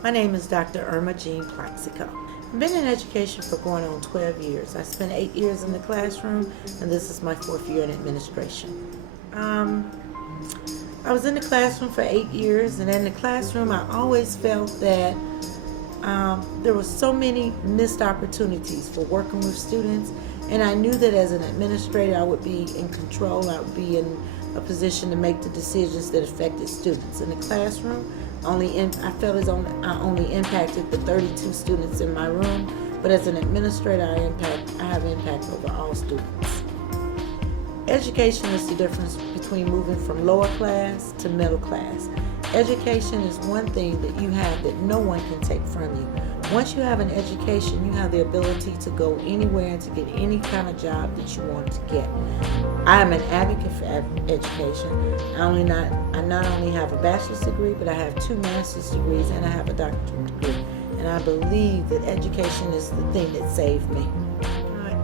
My name is Dr. Irma Jean Plaxico. I've been in education for going on 12 years. I spent 8 years in the classroom, and this is my 4th year in administration. I was in the classroom for 8 years, and in the classroom, I always felt that there were so many missed opportunities for working with students, and I knew that as an administrator, I would be in control. I would be in a position to make the decisions that affected students. In the classroom, I felt as though I only impacted the 32 students in my room, but as an administrator, I have impact over all students. Education is the difference between moving from lower class to middle class. Education is one thing that you have that no one can take from you. Once you have an education, you have the ability to go anywhere and to get any kind of job that you want to get. I am an advocate for education. I not only have a bachelor's degree, but I have 2 master's degrees and I have a doctorate degree. And I believe that education is the thing that saved me.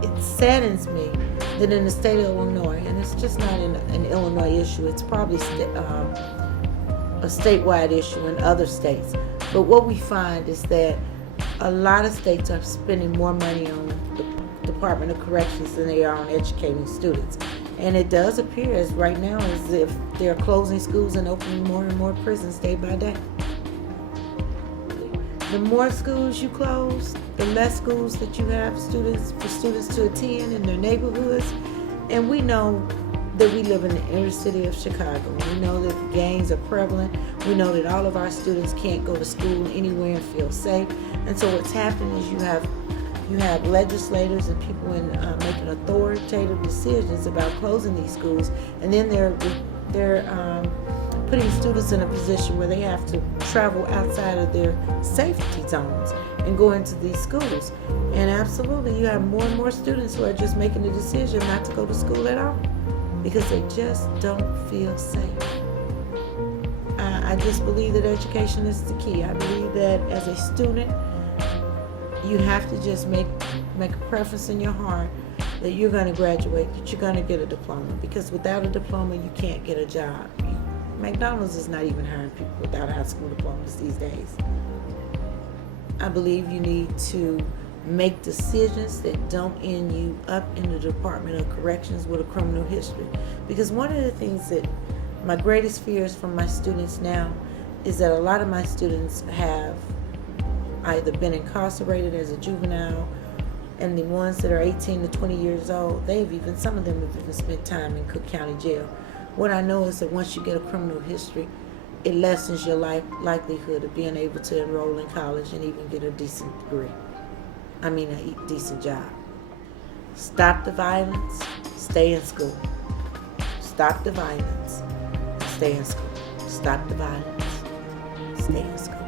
It saddens me that in the state of Illinois, and it's just not an Illinois issue, it's probably a statewide issue in other states. But what we find is that a lot of states are spending more money on the Department of Corrections than they are on educating students. And it does appear as right now as if they're closing schools and opening more and more prisons day by day. The more schools you close, the less schools that you have for students to attend in their neighborhoods. And we know that we live in the inner city of Chicago. We know that gangs are prevalent. We know that all of our students can't go to school anywhere and feel safe. And so what's happening is you have legislators and people making authoritative decisions about closing these schools, and then they're putting students in a position where they have to travel outside of their safety zones and go into these schools. And absolutely, you have more and more students who are just making the decision not to go to school at all because they just don't feel safe. I just believe that education is the key. I believe that as a student, you have to just make a preference in your heart that you're going to graduate, that you're going to get a diploma, because without a diploma, you can't get a job. McDonald's is not even hiring people without high school diplomas these days. I believe you need to make decisions that don't end you up in the Department of Corrections with a criminal history. Because one of the things that my greatest fears from my students now is that a lot of my students have either been incarcerated as a juvenile, and the ones that are 18 to 20 years old, some of them have even spent time in Cook County Jail. What I know is that once you get a criminal history, it lessens your likelihood of being able to enroll in college and even get a decent degree. A decent job. Stop the violence, stay in school. Stop the violence, stay in school. Stop the violence, stay in school.